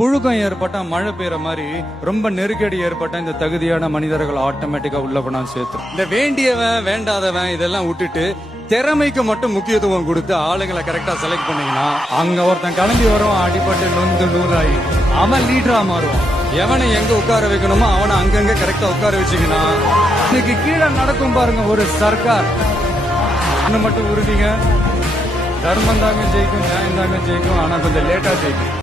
புழுக்கம் ஏற்பட்டா மழை பெய்யற மாதிரி ரொம்ப நெருக்கடி ஏற்பட்டா இந்த தகுதியான மனிதர்கள் ஆட்டோமேட்டிக்கா உள்ள கொண்டாந்து சேர்த்துரும். இந்த வேண்டியவன் வேண்டாதவன் இதெல்லாம் விட்டுட்டு திறமைக்கு மட்டும் முக்கியத்துவம் கொடுத்து ஆளுங்களை கரெக்டா செலக்ட் பண்ணீங்கன்னா அங்க ஒருத்தன் கிளம்பி வரும், அடிபட்டு நொந்து நூறாயி அவன் லீடரா மாறுவான். எவனை எங்க உட்கார வைக்கணுமோ அவனை அங்கங்க கரெக்டா உட்கார வச்சுக்கினா இன்னைக்கு கீழே நடக்கும் பாருங்க ஒரு சர்க்கார். மட்டும் உறுதிங்க, தர்மம் தாங்க ஜெயிக்கும், நியாயம் தாங்க ஜெயிக்கும், ஆனா கொஞ்சம் லேட்டா ஜெயிக்கும்.